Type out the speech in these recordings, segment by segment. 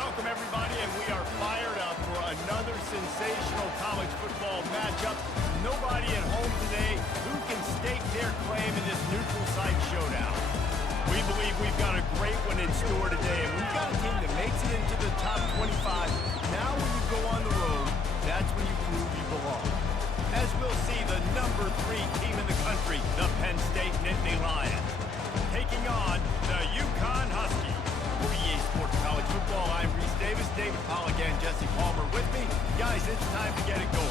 welcome everybody, and we are fired up for another sensational college football matchup. Nobody at home today who can stake their claim in this neutral site showdown. We believe we've got a great one in store today, and we've got a team that makes it into the top 25. Now when you go on the road, that's when you prove you belong. As we'll see, the number 3 team in the country, the Penn State Nittany Lions, taking on the UCONN Huskies. For EA Sports College Football, I'm Reese Davis, David Pollack, and Jesse Palmer with me. Guys, it's time to get it going.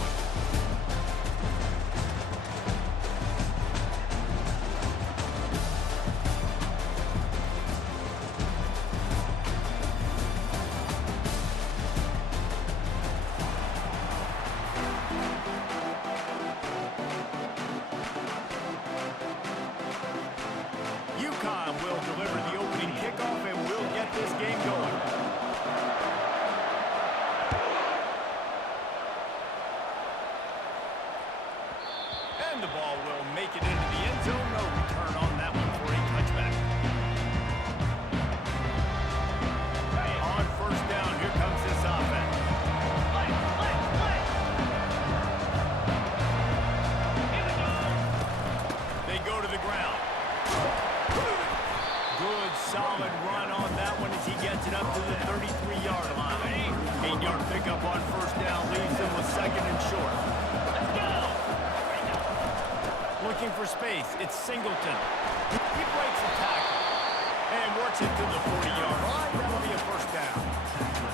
UConn will deliver the opening kickoff, and we'll get this game going. And the ball will make it into the end zone. No return on that one for a touchback. On first down, here comes this offense. They go to the ground. Good, solid run on that one as he gets it up to the 33-yard line. 8-yard pickup on first down leaves him with second and short. Let's go! Looking for space, it's Singleton. He breaks the tackle and works it to the 40-yard line. That'll be a first down.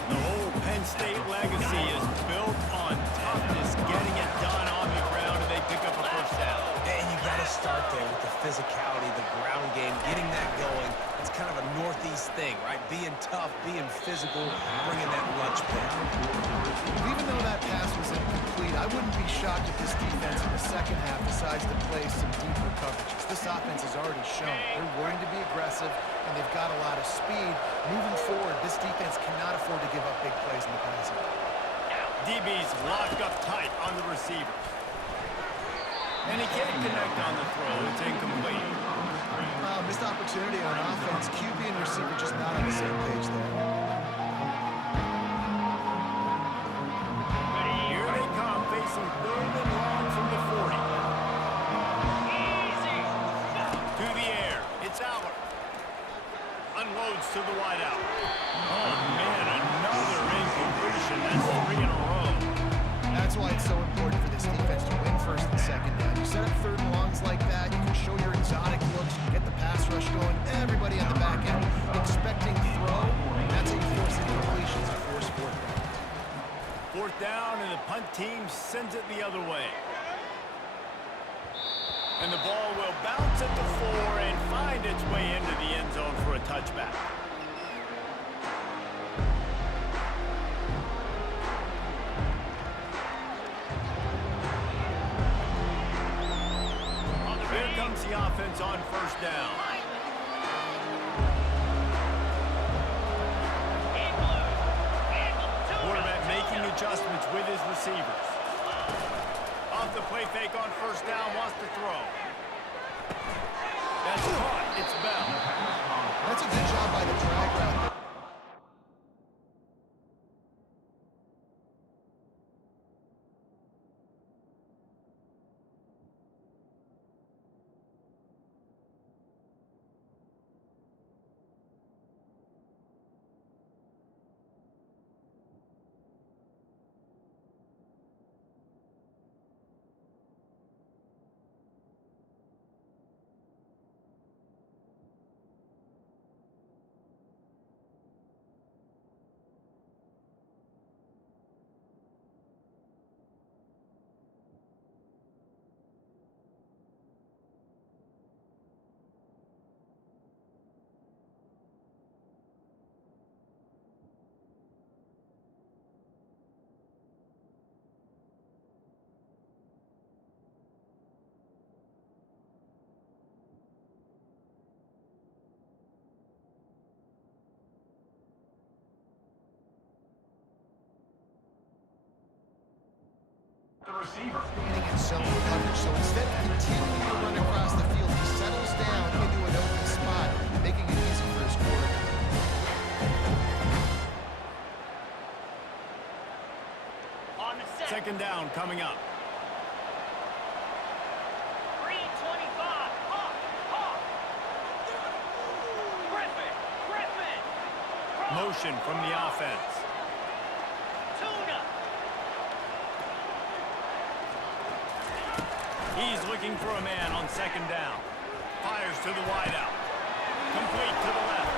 The whole Penn State legacy is built on toughness, getting it done on the ground, and they pick up a first down. And you got to start there with the physicality, the ground game, getting that going. It's kind of a Northeast thing, right? Being tough, being physical, bringing that lunch pick. Even though that pass was incomplete, I wouldn't be shocked if this defense in the second half decides to play some deeper coverages. This offense has already shown they're willing to be aggressive, and they've got a lot of speed. Moving forward, this defense cannot afford to give up big plays in the passing game. DB's locked up tight on the receivers. And he can't connect on the throw. It's incomplete. Missed opportunity on offense. QB and receiver just not on the same page there. Here they come, facing third and long from the 40. Easy. To the air. It's Aller. Unloads to the wideout. Oh, man, another incompletion. That's 3 in a row. That's why it's so important for this defense to win first and second down. You set up third and longs like that, you can show your exotic looks, you can get the pass rush going, everybody on the back end expecting throw. That's how you force incompletions and force fourth down. Fourth down, and the punt team sends it the other way. And the ball will bounce at the 4 and find its way into the end zone for a touchback. Here comes the offense on first down. Quarterback making adjustments with his receivers. Off the play fake on first down, wants to throw. That's caught. It's Bell. That's a good job by the drag route. The receiver. In zone coverage, so instead of continuing to run across the field, he settles down into an open spot, making it easy for his quarterback. Second down coming up. 3:25. Hawk. Griffin. Motion from the offense. Tuna. He's looking for a man on second down. Fires to the wideout. Complete to the left.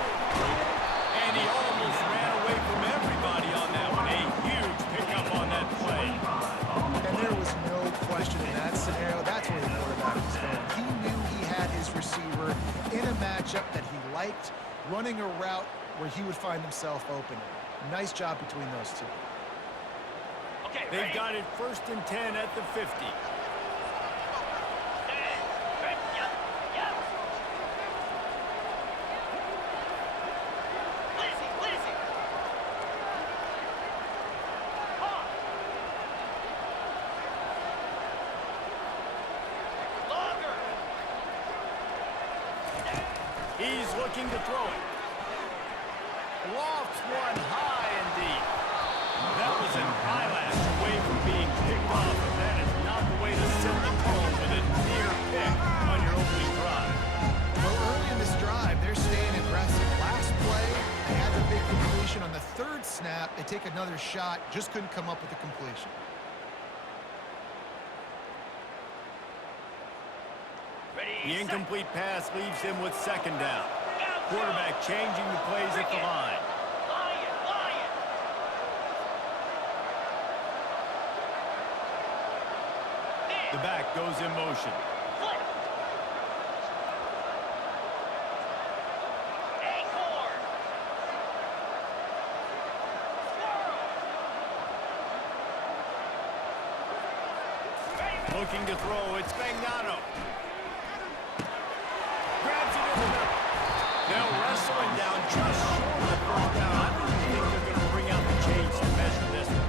And he almost ran away from everybody on that one. A huge pickup on that play. And there was no question in that scenario. That's where the quarterback was going. He knew he had his receiver in a matchup that he liked, running a route where he would find himself open. Nice job between those two. Okay, They've got it 1st and 10 at the 50. Lizzie. Hawk. Longer. He's looking to throw it. Lofts one high and deep. That was an eyelash away from being picked off, and that is not the way to set the tone with a near pick on your opening drive. Well, early in this drive, they're staying aggressive. Last play, they had the big completion. On the 3rd snap, they take another shot, just couldn't come up with the completion. The incomplete pass leaves him with second down. Quarterback changing the plays at the line. Lion. The back goes in motion. Flip. Acorn. Squirrel. Looking to throw, it's Ncaa. Grabs it in the middle. They'll wrestle him down just short of the 1st down. I don't think they're going to bring out the chains to measure this one.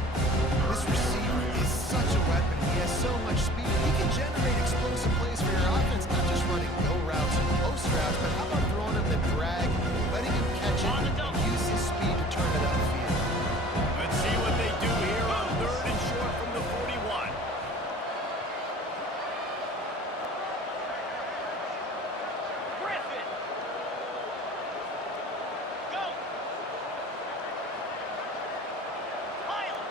This receiver is such a weapon. He has so much speed. He can generate explosive plays for your offense, not just running go routes and post routes, but how about throwing him the drag, letting him catch it, and use his speed to turn it upfield. Let's see what they do here on 3rd and short from the 41. Griffin. Go. Pilot.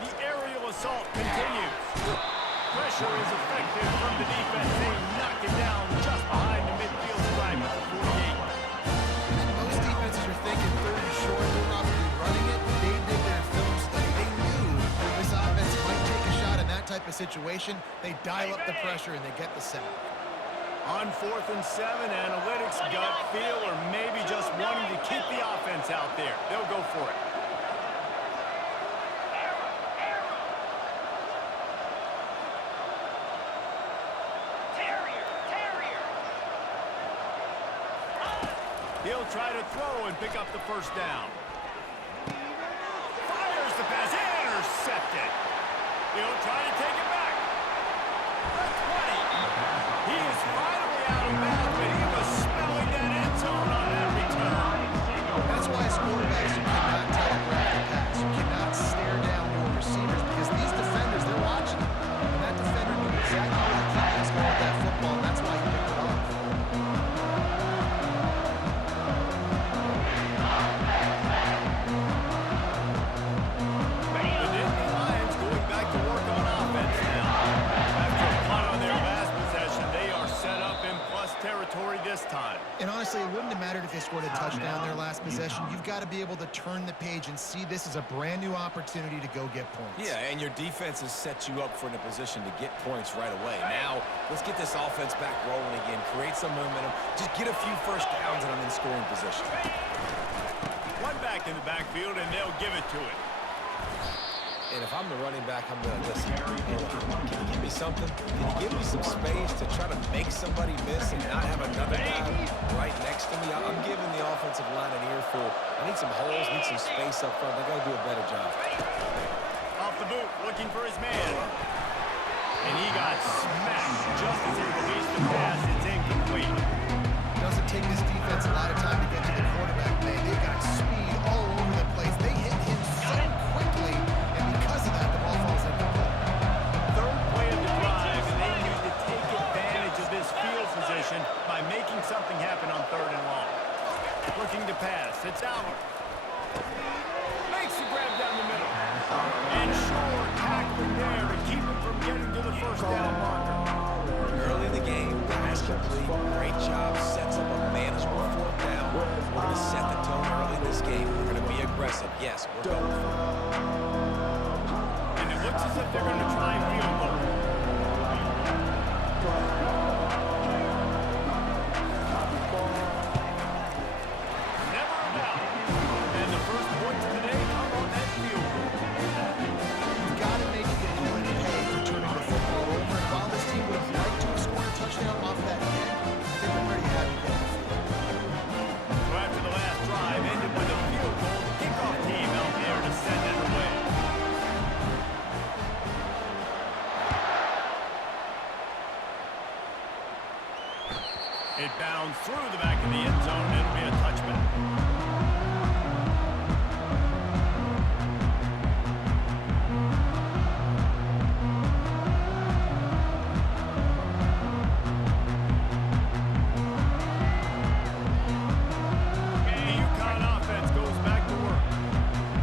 The aerial assault continues. Pressure is effective from the defense. They knock it down just behind the midfield stripe at the 48. And most defenses are thinking 3rd and short, they're probably running it. They did their film study. They knew this offense might take a shot in that type of situation. They dial up the pressure and they get the sack. On 4th and 7, analytics, gut feel, or maybe just wanting to keep the offense out there. They'll go for it. Terrier. He'll try to throw and pick up the 1st down. Fires the pass, intercepted. He'll try to take it back. The 20. He is finally out of bounds, but he was smelling that end zone on that return. That's why as quarterbacks, you cannot telegraph the pass. You cannot stare down your receivers because these defenders, they're watching them. And that defender knew exactly where the key is going with that football, and that's why he picked it off. The Disney Lions going back to work on offense now. After a punt on their last possession, they are set up in plus territory this time. And honestly, it wouldn't have mattered if they scored a touchdown their last possession. You've got to be able to turn the page and see this as a brand new opportunity to go get points. Yeah, and your defense has set you up for in a position to get points right away. Now, let's get this offense back rolling again, create some momentum, just get a few 1st downs and I'm in scoring position. One back in the backfield, and they'll give it to it. And if I'm the running back, I'm going to listen. Can you give me something? Can you give me some space to try to make somebody miss and not have another guy right next to me? I'm giving the offensive line an earful. I need some holes, need some space up front. They got to do a better job. Off the boot, looking for his man. And he got smacked just as he released the pass. It's incomplete. Doesn't take this defense a lot of time to get to the quarterback, man. They got speed all over the place. They hit him so a pass. It's Allen. Makes the grab down the middle. And short tackling there to keep him from getting to the first down marker. Early in the game, pass complete. Great job. Sets up a manageable fourth down. We're going to set the tone early in this game. We're going to be aggressive. Yes, we're going for it. And it looks as if they're going to try and field goal. Never a doubt. And the first points of the day come on that field goal. You've got to make your opponent pay for turning the football over. And while this team would have liked to have scored a touchdown off that kick, I think we're pretty happy with it. So after the last drive ended with a field goal, the kickoff team out there to send it away. It bounds through the back of the end zone, and it'll be a touchback. The UConn offense goes back to work.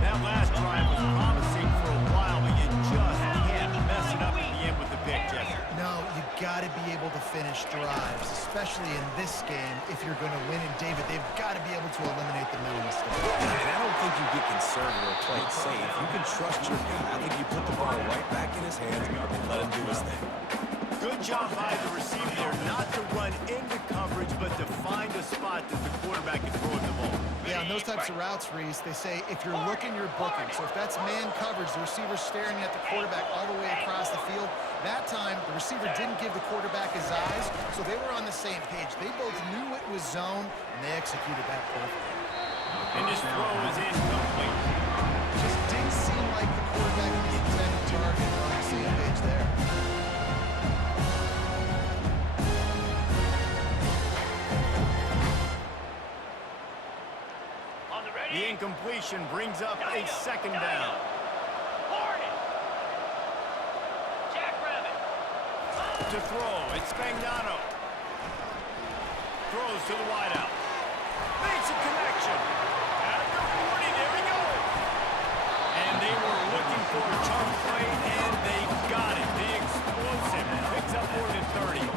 That last drive was promising for a while, but you just can't mess it up at the end with the pick, Jesse. No, you got to be able to finish drives, especially in this game if you're going to win. And David, they've got to be able to eliminate the mental mistakes. And I don't think you get conservative or play it safe. You can trust your guy. I think you put the ball right back in his hands and let him do his thing. Good job by the receiver there, not to run into coverage, but to find a spot that the quarterback can throw him the ball. Yeah, on those types of routes, Reese, they say if you're looking, you're booking. So if that's man coverage, the receiver's staring at the quarterback all the way across the field. That time, the receiver didn't give the quarterback his eyes, so they were on the same page. They both knew it was zone, and they executed that perfectly. And this throw is incomplete. Just didn't seem like the quarterback and his intended target were on the same page there. On the ready. The incompletion brings up a second down. Hornet. Jackrabbit. To throw, it's Spagnano. Throws to the wideout. Makes a connection. At the 40, there he goes. And they were looking for a chunk play, and they got it. The explosive picks up more than 30.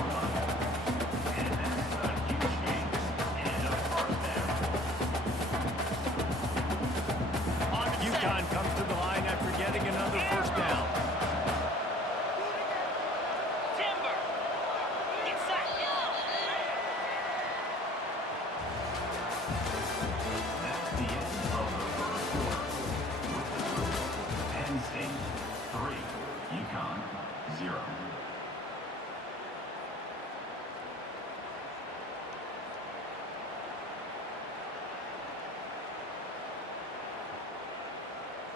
UConn comes to the line after getting another first down. Timber. Inside. That's the end of the first quarter. Penn State 3, UConn 0.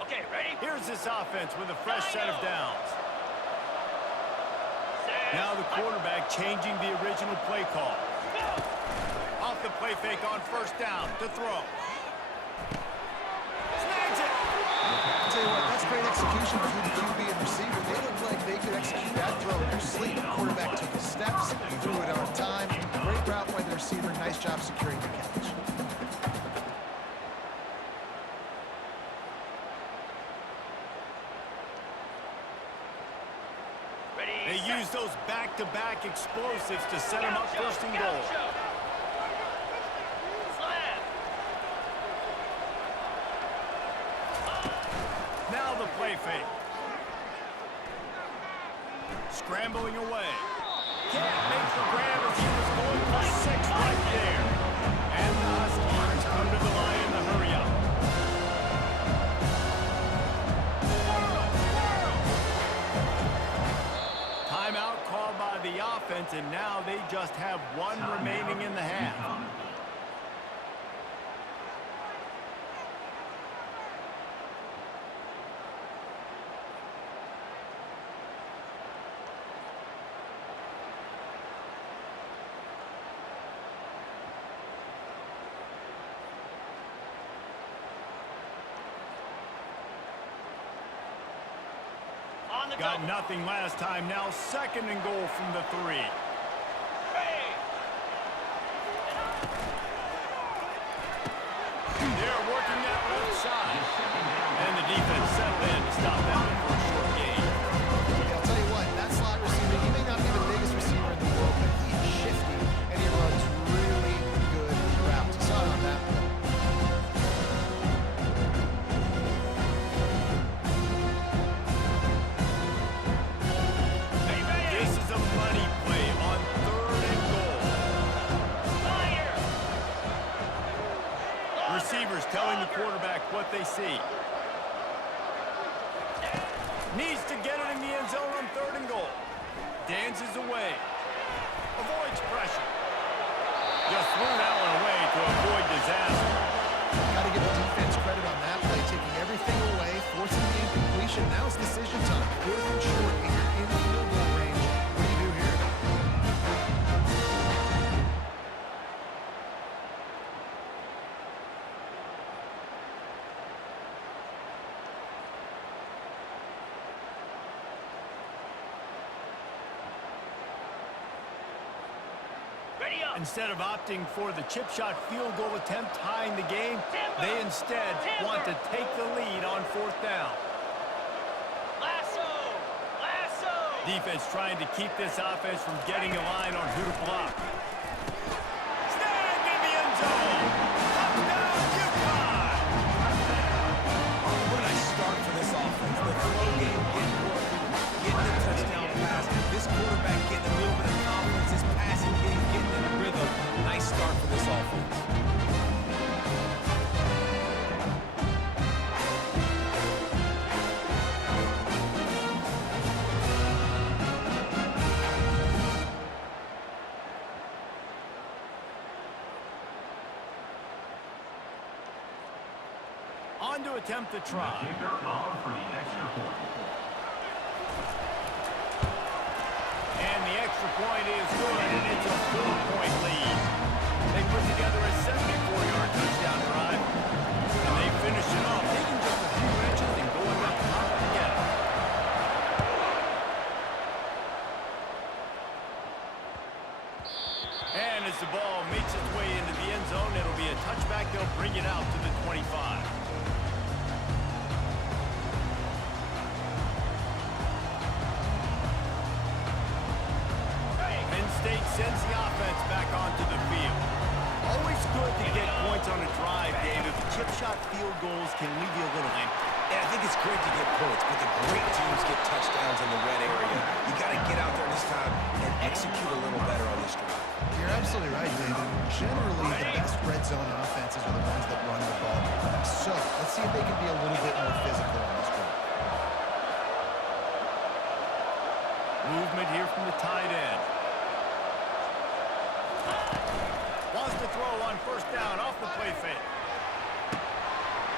Okay, ready? Here's this offense with a fresh set of downs. Set. Now the quarterback changing the original play call. Go. Off the play fake on first down to throw. Snags it. I'll tell you what, that's great execution between the QB and receiver. They looked like they could execute that throw in their sleep. The quarterback took his steps, threw it on time. Great route by the receiver. Nice job securing the catch. Ready. They set. use those back-to-back explosives to set them up first and goal. Slam. Now the play fake. Scrambling away. Can't make the grab as he was going for 6 right there. And the Huskies come to the line in the hurry up. Timeout called by the offense, and now they just have one remaining in the half. On the Got double. nothing last time. Now second and goal from the 3. Hey. They're working that left side. And the defense settled in to stop that one for a short gain. Yeah, I'll tell you what, that slot receiver, he may not be the biggest receiver in the world, but he is shifty, and he runs really good routes. You saw it on that play. This is a money play on 3rd and goal. Fire! Receivers telling the quarterback what they see. Needs to get it in the end zone on 3rd and goal. Dances away. Avoids pressure. Just threw that one away to avoid disaster. Got to give the defense credit on that play, taking everything away, forcing the incompletion. Now it's decision time. 4th and short, and you're in field goal range. What do you do here? Ready up! Instead of opting for the chip shot field goal attempt tying the game, they instead want to take the lead on 4th down. Lasso! Lasso! Defense trying to keep this offense from getting a line on who to block. Snagged in the end zone! Touchdown, UConn! What a nice start for this offense. The throw game getting working, getting the touchdown pass. This quarterback getting a little bit of confidence. This passing game getting in a rhythm. Nice start for this offense. On to attempt the try. Kicker on for the extra point. And the extra point is good, and it's a 4-point lead. They put together a 74-yard touchdown drive, and they finish it off, taking just a few inches and going up top to get it. And as the ball makes its way into the end zone, it'll be a touchback. They'll bring it out to the 25. Penn State sends the offense back onto the field. Always good to get points on a drive, David. The chip shot field goals can leave you a little empty. Yeah, I think it's great to get points, but the great teams get touchdowns in the red area. You got to get out there this time and execute a little better on this drive. You're absolutely right, David. Generally, the best red zone offenses are the ones that run the ball. So, let's see if they can be a little bit more physical on this drive. Movement here from the tight end. Wants to throw on 1st down off the play fake.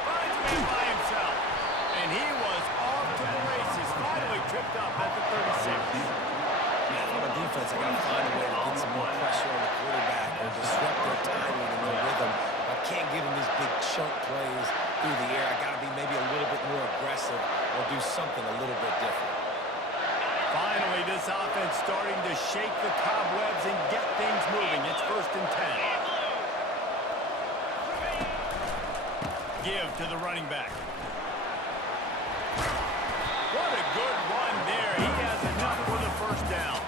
Finds a man by himself. And he was off to the races. Finally tripped up at the 36. Yeah, from a defense, I got to find a way to get some more pressure on the quarterback or disrupt their timing and their rhythm. I can't give them these big chunk plays through the air. I got to be maybe a little bit more aggressive or do something a little bit different. Finally, this offense starting to shake the cobwebs and get things moving. It's 1st and 10. Give to the running back. What a good run there. He has enough for the 1st down.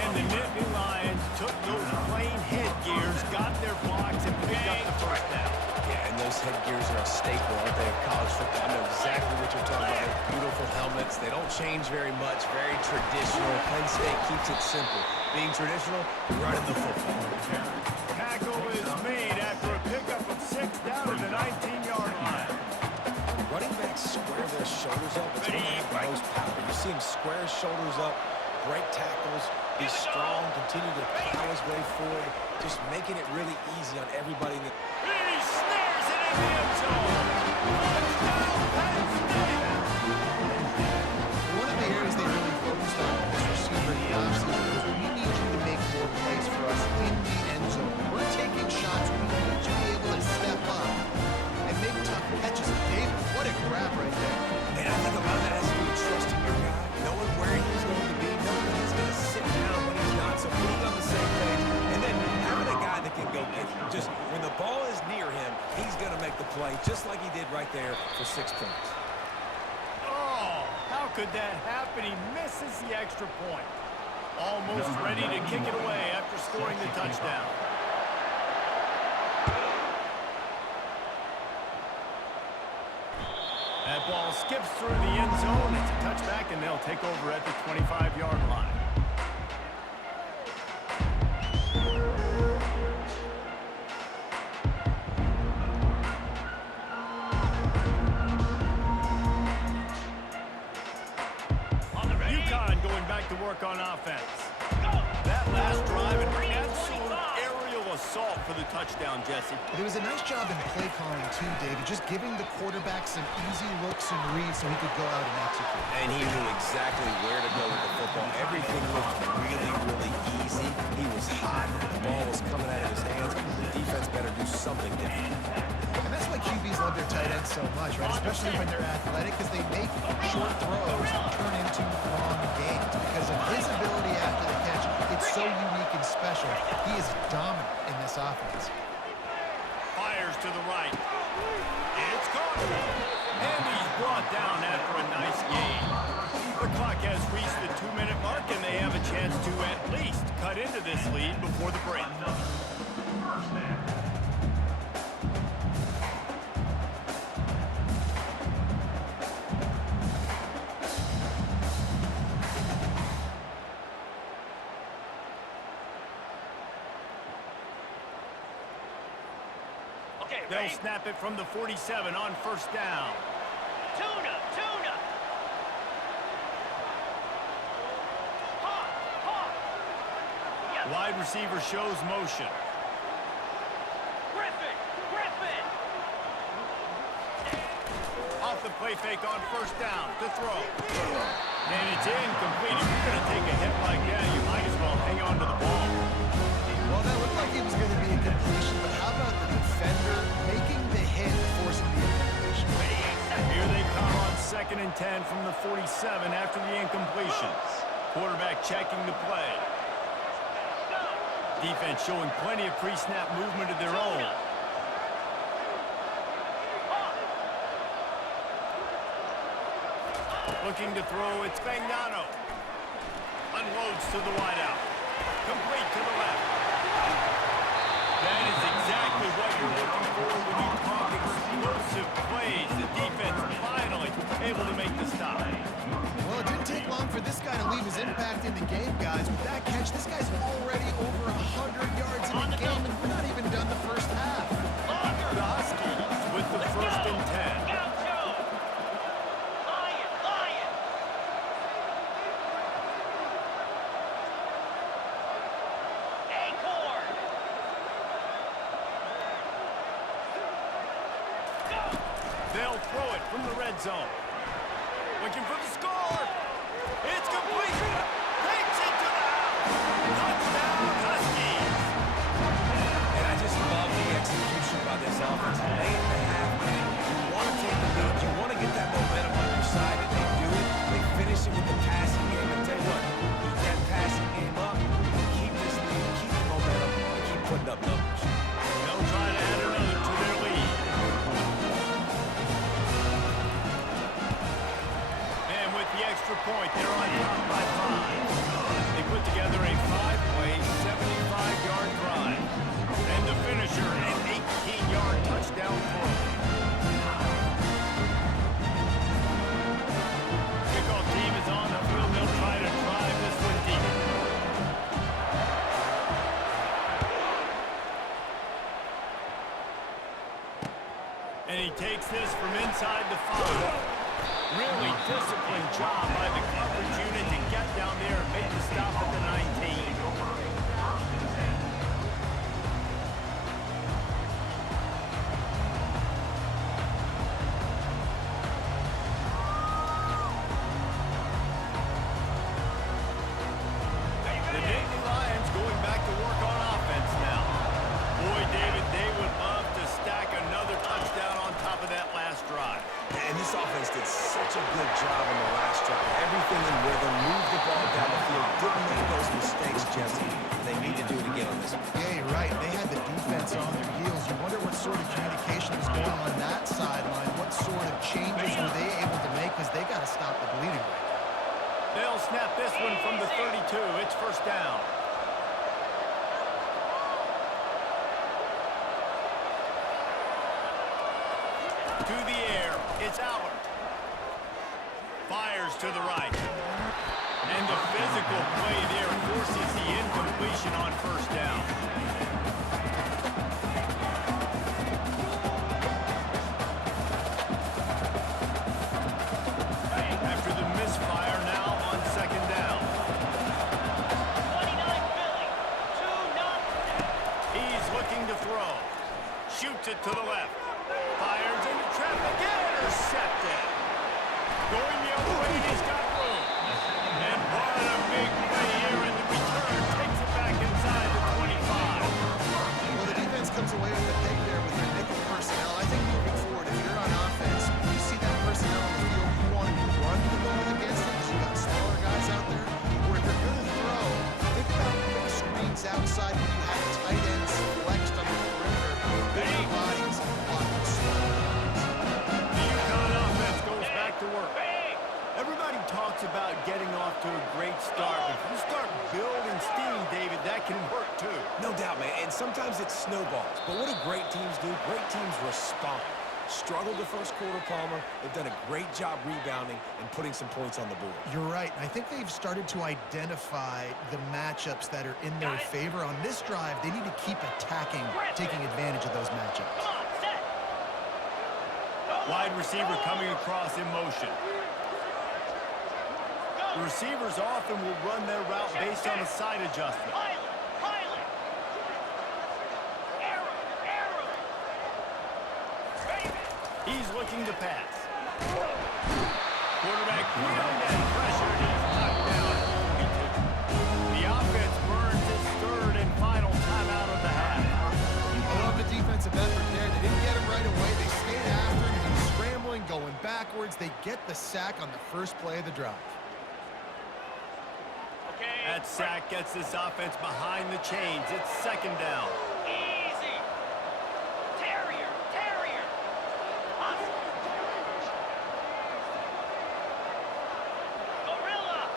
And the Nittany Lions took those plain headgears, got their blocks, and picked up the 1st down. Yeah, and those headgears are a staple, aren't they, of college football? I know exactly what you're talking about. Those beautiful helmets. They don't change very much. Very traditional. Penn State keeps it simple. Being traditional, running the football. Tackle is made after a pickup of 6 down to the 19-yard line. Running backs square their shoulders up. It's when they have the most power. You see him square his shoulders up, break tackles, be strong, continue to plow his way forward, just making it really easy on everybody in the... He snares it in the end zone. Touchdown, Penn State. One of the areas they really focused on with this receiver in the offseason was we need you to make more plays for us in the end zone. We're taking shots. We need you to be able to step up and make tough catches. David, what a grab right there. And I think a lot of that has to do with trusting your guy, knowing where he's going to be, knowing when he's going to sit down, when he's not, so being on the same page, and then having a guy that can go get him. Just when the ball is near him, he's going to make make the play, just like he did right there for 6 points. Oh, how could that happen? He misses the extra point. Almost ready to kick it away after scoring the touchdown. That ball skips through the end zone. It's a touchback, and they'll take over at the 25-yard line. UConn going back to work on offense. That last drive, an absolute aerial assault for the touchdown, Jesse. There was a nice job in play calling too, David, just giving the quarterback some easy looks and reads so he could go out and execute. And he knew exactly where to go with the football. Everything looked really, really easy. He was hot. The ball was coming out of his hands. The defense better do something different. And that's why QBs love their tight ends so much, right? Especially when they're athletic, because they make short throws turn into long gains. Because of his ability after the catch, it's so unique and special. He is dominant in this offense. Fires to the right. It's caught. And he's brought down after a nice gain. The clock has reached the 2-minute mark, and they have a chance to at least cut into this lead before the break. They'll snap it from the 47 on first down. Tuna! Yes. Wide receiver shows motion. Griffin! Off the play fake on first down to throw. And it's incomplete. If you're going to take a hit like that, you might as well hang on to the ball. Well, that looked like it was going to be a completion, but how about the defender making the hit, forcing the incompletion? Here they come on 2nd and 10 from the 47 after the incompletion. Quarterback checking the play. Defense showing plenty of pre-snap movement of their own. Looking to throw, it's Fagnano. Unloads to the wideout. Complete to the left. That is exactly what you're looking for when you talk explosive plays. The defense finally able to make the stop. Well, it didn't take long for this guy to leave his impact in the game, guys. With that catch, this guy's already over 100 yards in the game, and we're not even done the first half. The Huskies with the 1st and 10. They'll throw it from the red zone. Looking for the score. It's complete. Takes it to the house. Touchdown, Huskies. And I just love the execution by this offense. Late in the half, man. You want to take the lead. You want to get that momentum on your side, and they do it. They finish it with the passing game. And tell you what, keep that passing game up. Keep this lead. Keep the momentum. And keep putting up numbers. They'll try to add another to their lead. The extra point, they're on top by 5. They put together a 5-play, 75-yard drive. And the finisher, an 18-yard touchdown throw. Kickoff team is on the field. They'll try to drive this one deep. And he takes this from inside the 5. Really disciplined job by the coverage unit to get down there and make the stop at the 19. The Nittany Lions going back to work on offense now. Boy, David, they would love to stack another touchdown on top of that last drive. And this offense defense did such a good job on the last drive. Everything in rhythm, moved the ball down the field, didn't make those mistakes, Jesse. They need to do it again on this one. Yeah, you're right. They had the defense on their heels. You wonder what sort of communication was going on that sideline. What sort of changes were they able to make, because they got to stop the bleeding right now. They'll snap this one from the 32. It's first down. To the air. It's out. Fires to the right. And the physical play there forces the incompletion on first down. After the misfire, now on second down. 29 Philly. 2-0. He's looking to throw. Shoots it to the left. Fires into traffic. Intercepted. Going the other way, he's got room. And what a big play here in the return. Takes it back inside the 25. Well, the defense comes away with the pick there with their nickel personnel. I think moving forward, if you're on offense, when you see that personnel on the field, you want to run the ball against it because you've got smaller guys out there. Or if you're going to throw, think about quick screens outside when you have tight ends flexed on the perimeter. Big bodies blocking smaller guys. The UConn offense goes back to work. Everybody talks about getting off to a great start, but if you start building steam, David, that can work too. No doubt, man. And sometimes it snowballs. But what do great teams do? Great teams respond. Struggled the first quarter, Palmer. They've done a great job rebounding and putting some points on the board. You're right. I think they've started to identify the matchups that are in their favor. On this drive, they need to keep attacking, taking advantage of those matchups. Come on, set. Wide receiver coming across in motion. The receivers often will run their route based on a side adjustment. Pilot. Arrow. Baby. He's looking to pass. Quarterback feeling that pressure, and he's knocked down at 42. The offense burns its third and final timeout of the half. I love the defensive effort there. They didn't get him right away. They stayed after him. He was scrambling, going backwards. They get the sack on the first play of the drive. That sack gets this offense behind the chains. It's second down. Easy. Terrier. Awesome. Gorilla.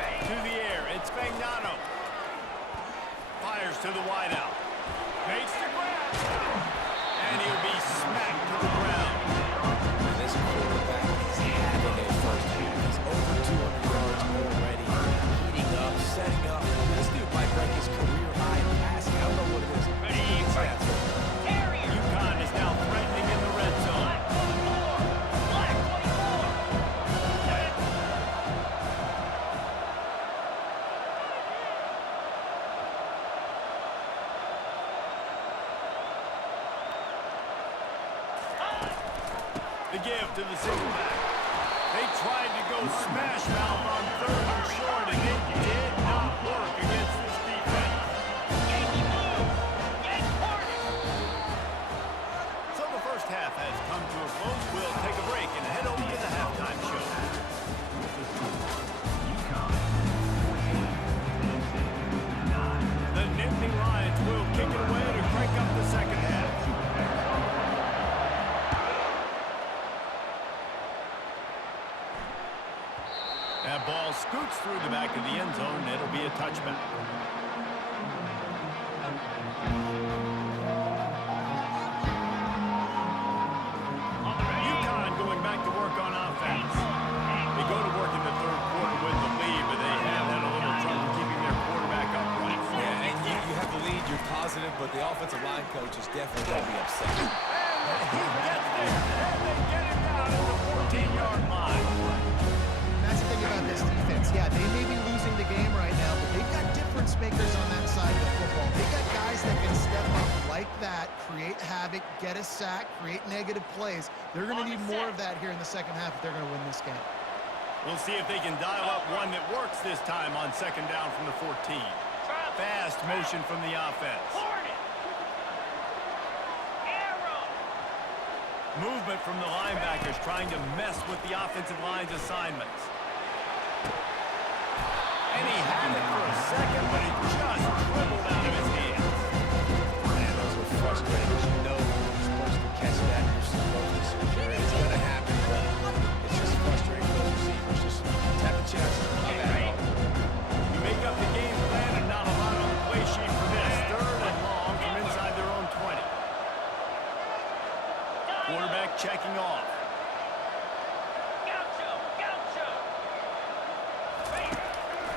To the air, it's Fagnano. Fires to the wideout. Makes the grab. And he'll be smacked to the ground. And this quarterback is having a first half. He's over 200 yards already, heating up, setting up. This dude might break his career high in passing. I don't know what it is. Big stats. Terrier. UConn is now threatening in the red zone. Black 24. The give to the single back. They tried to go smash mouth on third and short, and it did not work against this defense. Yankee blue. Yankee party. So the first half has come to a close. We'll take a break and head over to the halftime show. UConn 48, The Nittany Lions will kick it away to crank up the second half. That ball scoots through the back of the end zone, and it'll be a touchback. UConn going back to work on offense. They go to work in the third quarter with the lead, but they have had a little trouble keeping their quarterback upright. Yeah, and you have the lead, you're positive, but the offensive line coach is definitely going to be upset. And he gets there, and they get him down at the 14-yard line. That's the thing about this defense. Yeah, they may be losing the game right now, but they've got difference makers on that side of the football. They got guys that can step up like that, create havoc, get a sack, create negative plays. They're going to need more of that here in the second half if they're going to win this game. We'll see if they can dial up one that works this time on second down from the 14. Fast motion from the offense. Hornet. Arrow. Movement from the linebackers trying to mess with the offensive line's assignments. And he had it for a second, but it just dribbled out of his hands. Man, those were frustrating. You know you're supposed to catch that. You're supposed to secure it. It's going to happen, but it's just frustrating for those receivers. Just tap the chest. My bad. You make up the game plan and not a lot on the play sheet for this. Third and long from inside their own 20. Quarterback checking off.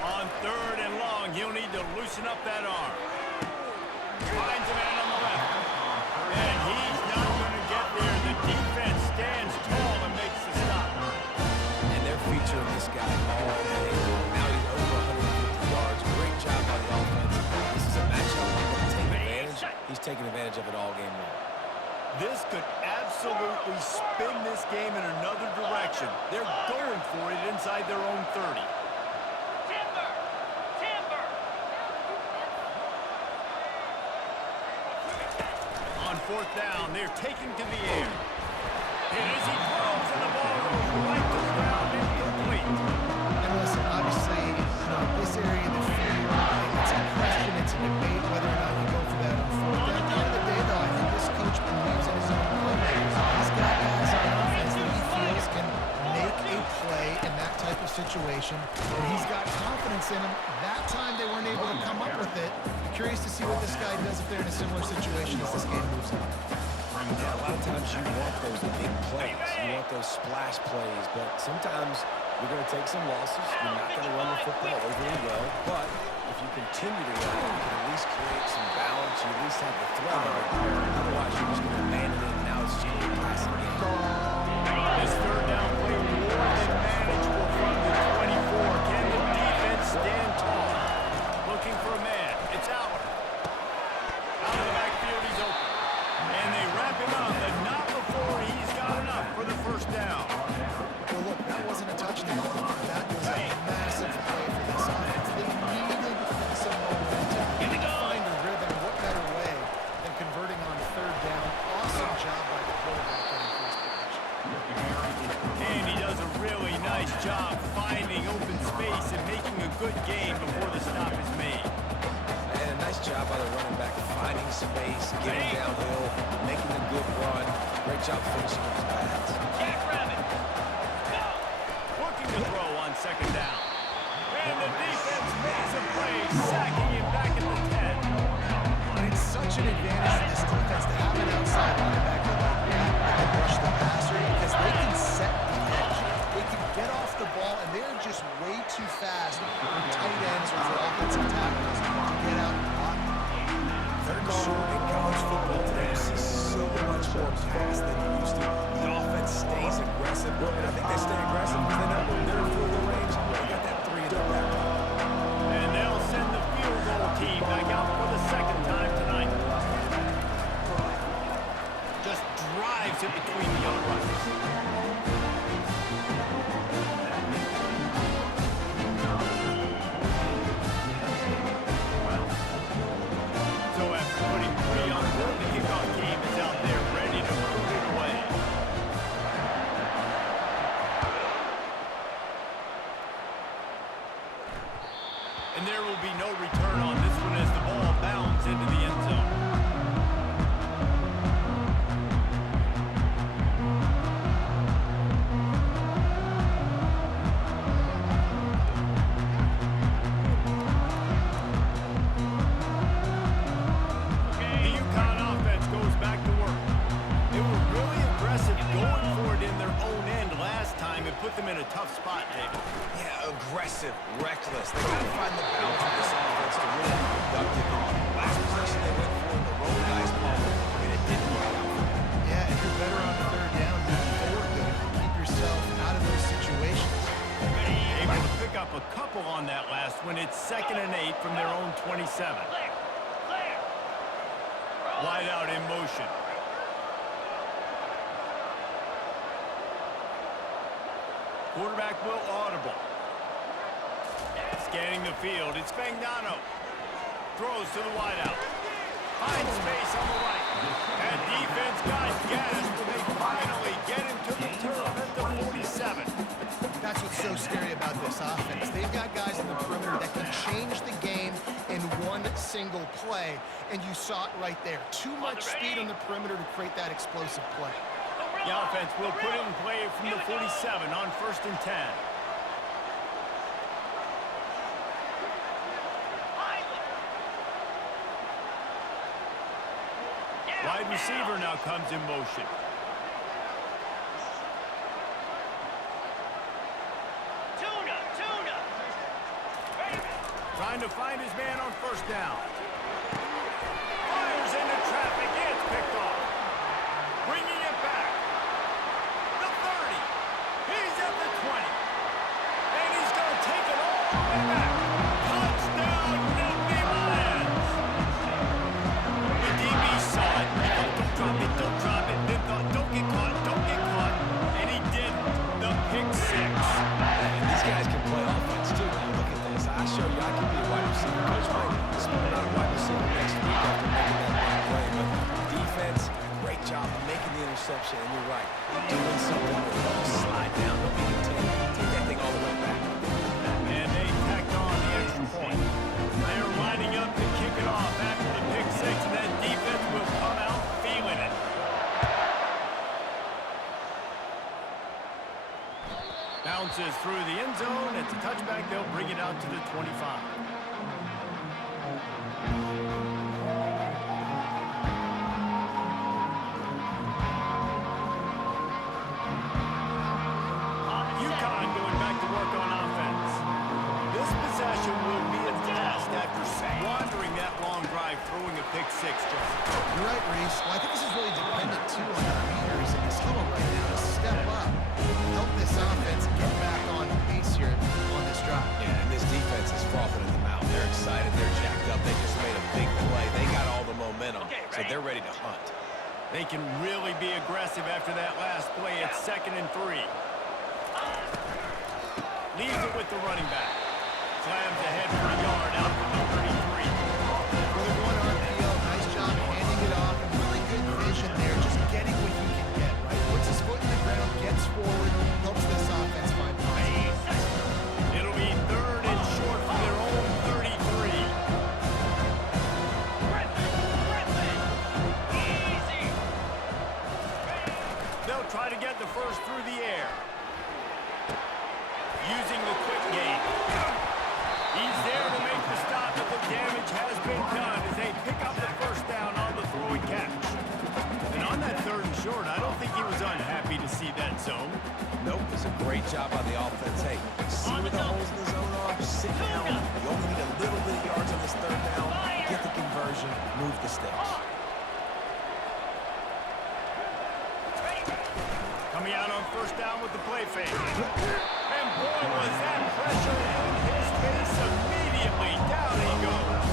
On third and long, he'll need to loosen up that arm. Finds a man on the left. And he's not going to get there. The defense stands tall and makes the stop. And they're featuring this guy all day long. Now he's over 150 yards. Great job by the offense. This is a matchup we're going to take advantage. He's taking advantage of it all game long. This could absolutely spin this game in another direction. They're going for it inside their own 30. On fourth down, they're taking to the air. And as he throws, and the ball goes right to the ground, incomplete. And listen, obviously, this area of the field, it's a question, it's a debate whether or not you go for that on fourth down. At the end of the day, though, I think this coach believes in his own playmakers. He's got guys on offense that he feels can make a play in that type of situation, and he's got confidence in them. That time they weren't able to come up with it. Curious to see what this guy does if they're in a similar situation as this game moves on. Yeah, a lot of times you want those big plays. You want those splash plays, but sometimes you're going to take some losses. You're not going to run the football overly well, but if you continue to run, you can at least create some balance. You at least have the threat of it. Otherwise, you're just going to abandon it, and now it's just going to be a passing game. This third down play more than manageable from the 24. Can the defense stand tall? Looking for a man. It's out. Out of the backfield, he's open. And they wrap him up, but not before he's got enough for the first down. Well, look, that wasn't a touchdown. That was a massive play for this offense. They needed some momentum. They find a rhythm. What better way than converting on third down? Awesome job by the quarterback getting first position. And he does a really nice job finding open space and making a good game before the stop is made. And a nice job by the running back finding space, getting downhill, making a good run. Great job finishing with his pads. Looking to throw on second down. And the defense makes a play, sacking him back at the 10. And it's such an advantage for this defense to have an outside linebacker like that can rush the passer because they can set the edge. They can get off the ball, and they're just way too fast for tight ends or for offensive tackles to get out and block. Third and short in college football today, you see so much more pass than you used to. The offense stays aggressive, and I think they stay aggressive because they know when they're in field goal range, they got that 3 in their back pocket. And they'll send the field goal team back out for the second time tonight. Just drives it between the uprights. So after putting 3 on the board, the kickoff team is out there ready to put it away. And there will be no return on this one as the ball bounds into the end zone. The UConn offense goes back to work. They were really aggressive going for it in their own end last time and put them in a tough spot, David. Yeah, aggressive, reckless. They got to find the balance of this offense to really be productive. And last possession they went for, the roll the dice ball, and it didn't work out for them. Yeah, if you're better on third down, moving forward, though, you keep yourself out of those situations. Able to pick up a couple on that last one. It's 2nd and 8 from their own 27. Wide out in motion. Quarterback will audible. Scanning the field, it's Fagnano. Throws to the wideout. Finds space on the right. And defense got gas with a final so scary about this offense. They've got guys in the perimeter that can change the game in one single play, and you saw it right there. Too much speed on the perimeter to create that explosive play. The offense will put it in play from the 47 on 1st and 10. Wide receiver now comes in motion. Tuna. Trying to find his man on 1st down. Fires into traffic. It's picked off. Bringing it back. The 30. He's at the 20. And he's going to take it all the way back. Touchdown, Nittany Lions. The DB saw it. Don't drop it. Then thought, don't get caught. And he didn't. The pick 6. And these guys can play offense too. Now look at this. I show you I can be a wide receiver. Coach might split out a wide receiver next week after making that big play. But defense, great job of making the interception. And you're right, doing something with it. Don't slide down. Don't be content. Take that thing all the way back. And they tacked on the extra point. They're lining up to kick it off after the pick 6, and that defense will come out feeling it. Bounces through the end zone. It's a touchback. They'll bring it out to the 25. UConn going back to work on offense. This possession will be a test after squandering that long drive, throwing a pick 6. You're right, Reese. Well, I think this is really dependent, too, on the leaders in this huddle right now to step up and help this offense get back on pace here on this drive. Yeah, and this defense is frothing at the mouth. They're excited. They're jacked up. They just made a big play. They got all the momentum, so they're ready to hunt. They can really be aggressive after that last play. It's 2nd and 3. Leaves it with the running back. Slams ahead for a yard out to the 33. Well, they're going RPO. Nice job handing it off. And really good vision there, just getting what he can get, right? Puts his foot in the ground, gets forward, helps this offense find positive. It'll be 3rd and short from their own 33. Griffin. Easy. They'll try to get the first through the air. Using the quick game. He's there to make the stop, but the damage has been done as they pick up the 1st down on the throw and catch. And on that 3rd and short, I don't think he was unhappy to see that zone. Nope, it's a great job by the offense. Hey, see where the holes in the zone are? Sit down. You only need a little bit of yards on this 3rd down. Get the conversion. Move the sticks. Coming out on 1st down with the play fake. And boy, was that pressure in his face immediately. Down he goes.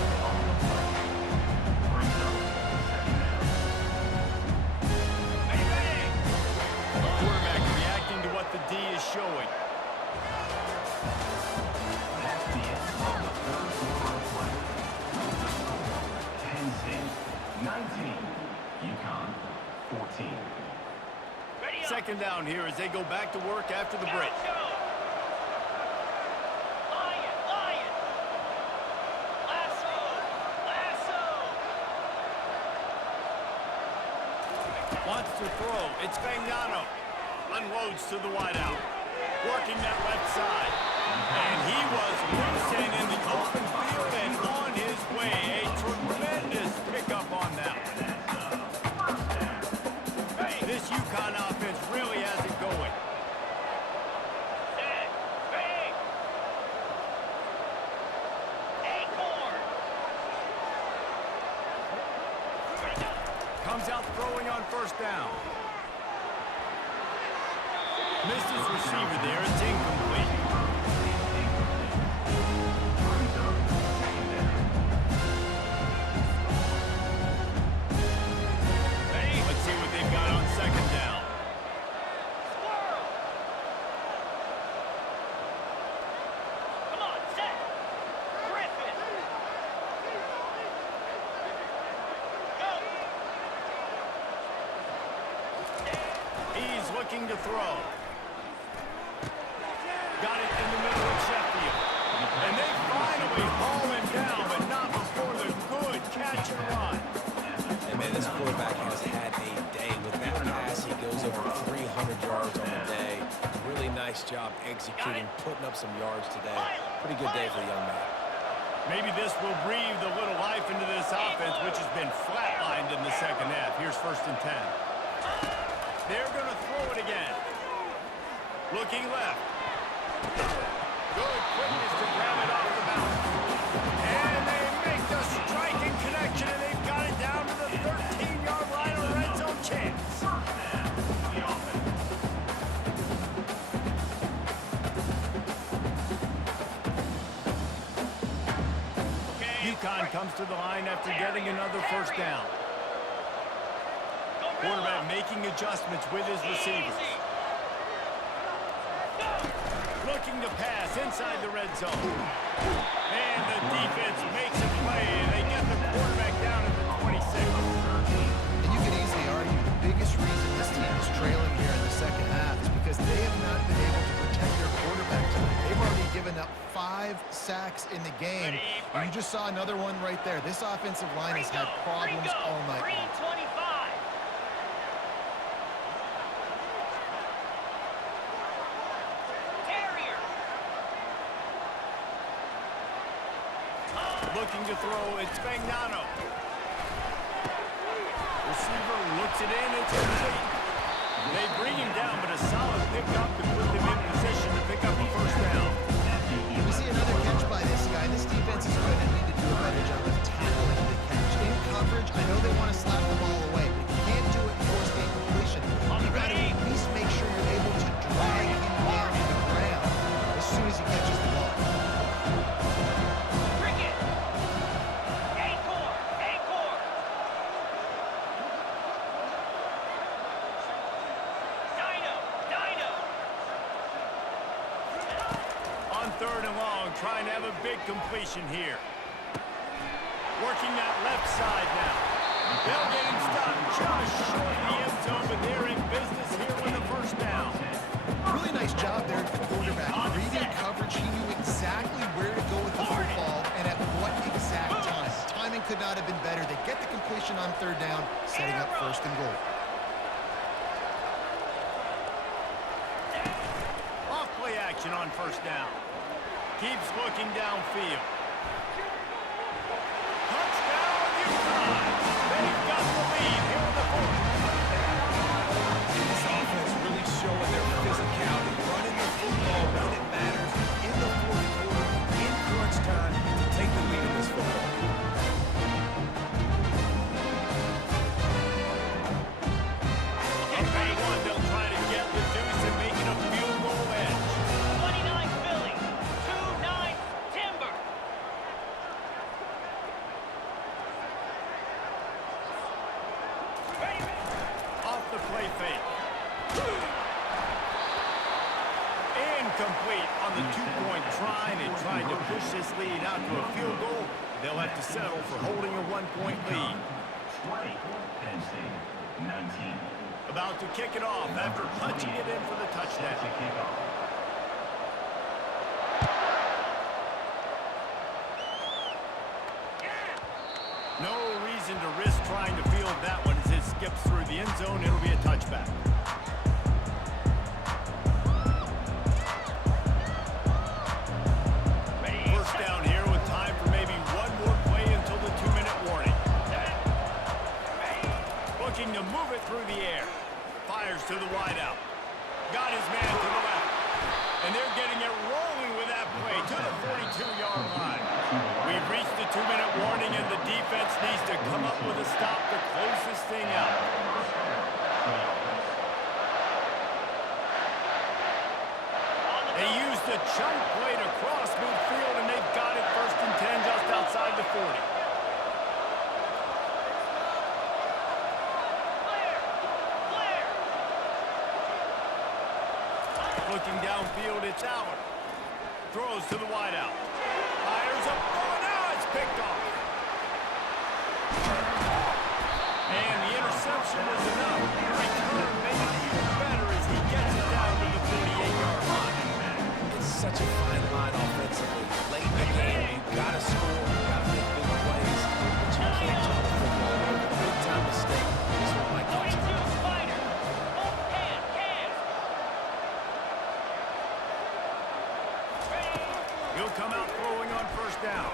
Quarterback reacting to what the D is showing. That's the end of the 3rd quarter of play. Penn State 19, UConn 14. 2nd down here as they go back to work after the break. Lion. Lasso. Wants to throw. It's Ncaa. Unloads to the wideout. Working that left side. And he was loose and in the open field and on his way. A tremendous pickup on that. This UConn offense really has it going. Set. Big. Acorn. Comes out throwing on 1st down. Missed his receiver there. It's incomplete. Let's see what they've got on 2nd down. Squirrel. Come on, set. Griffin. Go. He's looking to throw. got it in the middle of Sheffield. And they finally haul him down, but not before the good catch and run. And man, this quarterback has had a day with that pass. He goes over 300 yards on the day. Really nice job executing, putting up some yards today. Pretty good day for the young man. Maybe this will breathe a little life into this offense, which has been flatlined in the second half. Here's 1st and 10. They're going to throw it again. Looking left. Good quickness to grab it off the bounce. And they make the striking connection, and they've got it down to the 13-yard line on a red zone chance. UConn comes to the line after getting another 1st down. Quarterback making adjustments with his receivers. Looking to pass inside the red zone. And the defense makes a play, and they get the quarterback down at the 26. And you could easily argue the biggest reason this team is trailing here in the second half is because they have not been able to protect their quarterback tonight. They've already given up 5 sacks in the game. And you just saw another one right there. This offensive line has had problems all night long. 25. Terrier. Looking to throw, it's Spagnano. Receiver looks it in, it's complete. They bring him down, but a solid pickup to put them in position to pick up a 1st down. We see another catch by this guy. This defense is going to need to do a better job of tackling the catch. In coverage, I know they want to slap the ball away, but you can't do it and force the incompletion. You've got to at least make sure you're able to drag him down to the ground as soon as he catches the ball. Cricket. Acorn. Acorn. Dino. Dino. On 3rd and long, trying to have a big completion here. Working that left side now. They'll get him stopped just short of the end zone, but they're in business here with the 1st down. Really nice job there for the quarterback. Reading coverage, he knew exactly where to go with the football and at what exact time. Timing could not have been better. They get the completion on 3rd down, setting up 1st and goal. Off play action on 1st down. Keeps looking downfield. Touchdown, UConn! They've got the lead here in the 4th. This offense really showing their physicality, running the football when it matters in the 4th quarter, in crunch time, to take the lead in this football game. On 31, they'll try to get the deuce and make it a field goal edge. 29 Philly. 29 Timber. Off the play fake. Incomplete on the 2-point try, and trying to push this lead out to a field goal. They'll have to settle for holding a 1-point lead. 20. Penn State. 19. About to kick it off after punching it in for the Set touchdown. to kick off. No reason to risk trying to field that one as it skips through the end zone. It'll be a touchback. Ready. 1st down here with time for maybe one more play until the 2-minute warning. Looking to move it through the air. Fires to the wideout. Got his man to the left. And they're getting it rolling with that play to the 42-yard line. We've reached the 2-minute warning, and the defense needs to come up with a stop to close this thing out. They used the chunk play to cross midfield, and they've got it 1st and 10 just outside the 40. Clear. Clear. Looking downfield, it's Allen. Throws to the wideout. Fires up. Oh, now it's picked off. And the interception was enough. The return made it even better as he gets it down to the 48-yard line. It's down.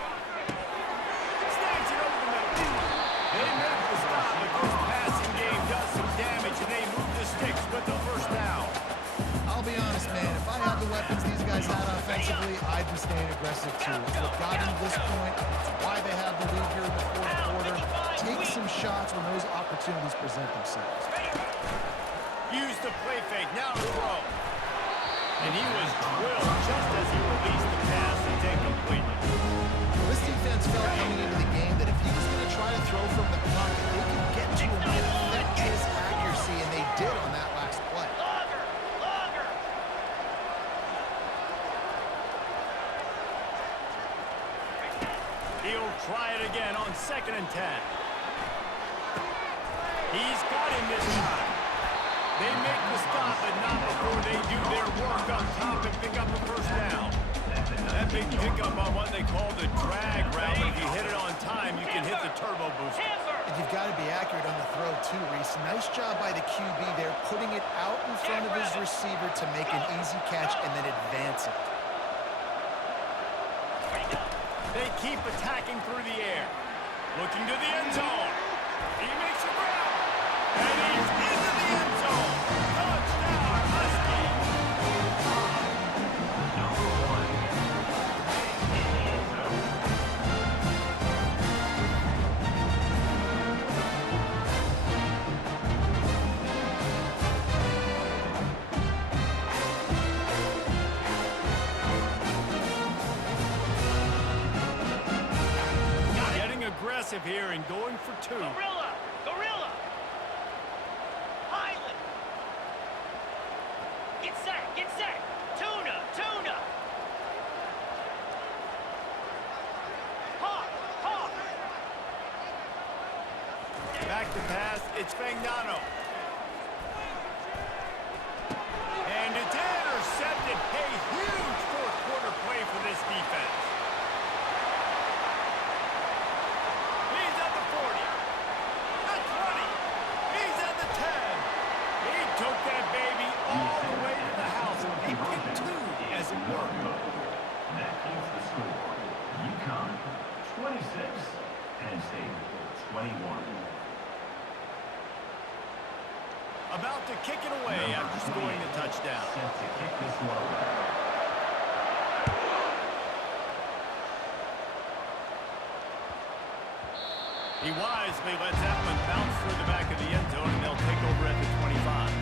Snags it over the middle. They make the stop, but this passing game does some damage, and they move the sticks with the first down. I'll be honest, man. If I had the weapons these guys had offensively, I'd be staying aggressive too. It's what got them to this point. It's why they have the lead here in the fourth quarter. Take some shots when those opportunities present themselves. Use the play fake, now to throw. And he was drilled just as he released the pass. It's incomplete. This defense felt coming into the game that if he was going to try to throw from the pocket, they could get to him and affect his accuracy, and they did on that last play. Longer, longer. He'll try it again on 2nd and 10. He's got him this time. They make the stop, but not before they do their work up top and pick up a first down. That big pickup on what they call the drag route. If you hit it on time, you can hit the turbo booster. And you've got to be accurate on the throw too, Reese. Nice job by the QB there, putting it out in front of his receiver to make an easy catch and then advance it. They keep attacking through the air. Looking to the end zone. He makes a grab. And he's into the end zone. Touchdown, Husky. Number 1. In the end zone. Getting aggressive here and going for 2. Gorilla, gorilla. Highland. Get set, get set. Tuna, tuna. Hawk, hawk. Back to pass, it's Fagnano. And it's intercepted. A huge fourth quarter play for this defense. He's at the 40. The 20. He's at the 10. He took that baby all the way to the house. He picked 2 as it worked. That is the score. UConn 26. Penn State 21. About to kick it away after scoring the touchdown. Set to kick this one. He wisely lets that one bounce through the back of the end zone, and they'll take over at the 25.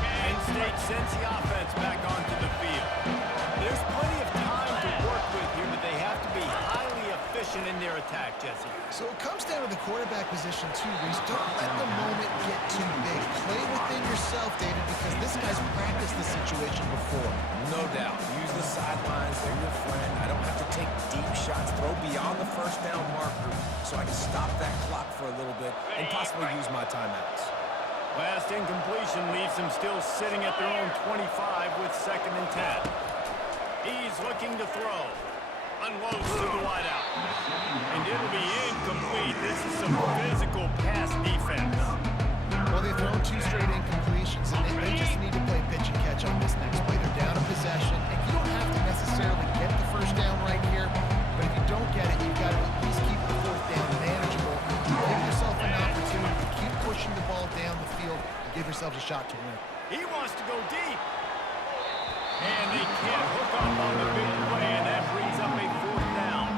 Penn State sends the offense back onto the field. There's plenty of time to work with here, but they have to be highly efficient in their attack, Jesse. So it comes down to the quarterback position too, Reese. Don't let the moment get too big. Play within yourself, David, because this guy's practiced the situation before. No doubt. Use the sidelines. They're your friend. I don't have to take deep shots. Throw beyond the first down marker so I can stop that clock for a little bit and possibly use my timeouts. Last incompletion leaves them still sitting at their own 25 with 2nd and 10. He's looking to throw. Unloads to the wideout. And it'll be incomplete. This is some physical pass defense. Well, they've thrown 2 straight incompletions, and they just need to play pitch and catch on this next play. They're down a possession, and you don't have to necessarily get the first down right here, but if you don't get it, you've got to at least keep the 4th down manageable. Give yourself an opportunity to keep pushing the ball down the field and give yourselves a shot to win. He wants to go deep. And they can't hook up on the big play, and that brings up a 4th down.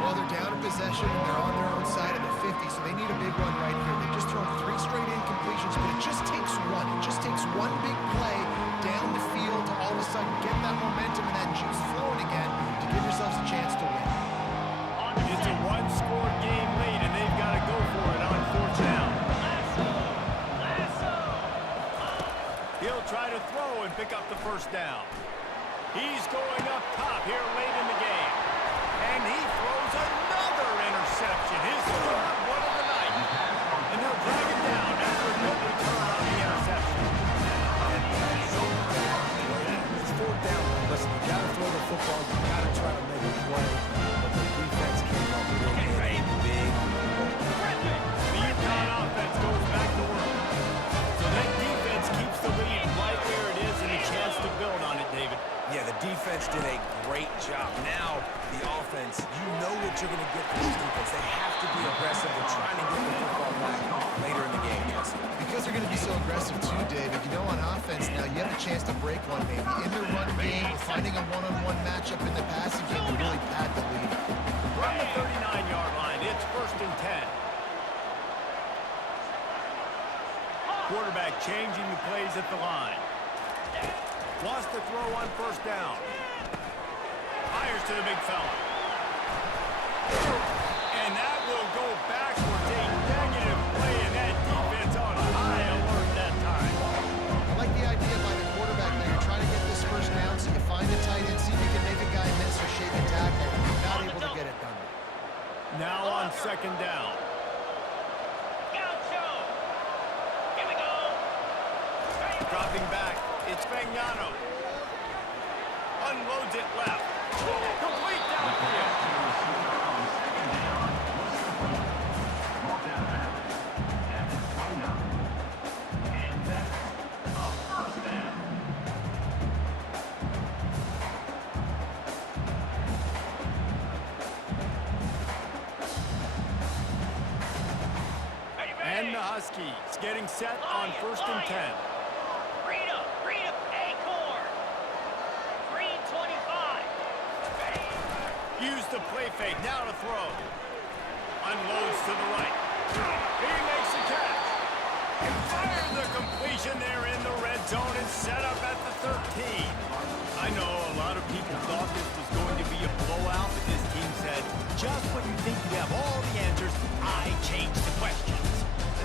Well, they're down a possession, and they're on their own side of the 50, so they need a big run right here. They've just thrown 3 straight incompletions, but it just takes one. It just takes one big play down the field to all of a sudden get that momentum and that juice flowing again to give yourselves a chance to win. It's a 1-score game late, and they've got to go for it on 4th down. He'll try to throw and pick up the first down. He's going up top here late in the game. And he throws another interception. His 3rd one of the night. And they'll drag it down after a good return on the interception. It's 4th down. Listen, you got to throw the football. You got to try to defense did a great job. Now, the offense, you know what you're going to get from this defense. They have to be aggressive and trying to get the football back later in the game, Jesse. Because they're going to be so aggressive too, David, you know on offense now you have a chance to break one maybe. In the run game or finding a one-on-one matchup in the passing game to really pad the lead. From the 39-yard line, it's 1st and 10. Quarterback changing the plays at the line. Wants to throw on 1st down. Fires to the big fella. And that will go backwards. A negative play, and that defense on high alert that time. I like the idea by the quarterback there. You're trying to get this 1st down, so you find a tight end, see if you can make a guy miss or shake a tackle. Not able to get it done. Now on 2nd down. Gaucho. Here we go. Dropping back, it's Fagnano. Unloads it left. Complete downfield. And the Huskies getting set on 1st and 10. Read up, Acorn. Green 25. Use the play fake, now to throw. Unloads to the right. He makes the catch. And fires the completion there in the red zone and set up at the 13. I know a lot of people thought this was going to be a blowout, but this team said, just when you think you have all the answers, I changed the questions.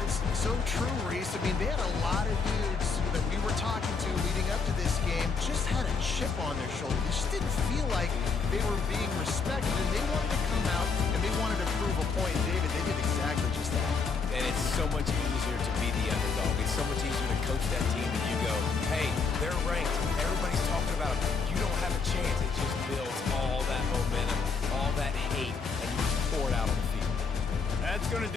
It's so true, Reese. I mean, they had a lot of dudes that we were talking to leading up to this game just had a chip on their shoulder. They just didn't feel like they were being respected, and they wanted to come out and they wanted to prove a point. David, they did exactly just that. And it's so much easier to be the underdog. It's so much easier to coach that team and you go, hey, they're ranked. Everybody's talking about them. You don't have a chance. It just builds all that momentum, all that hate, and you just pour it out on the field. That's going to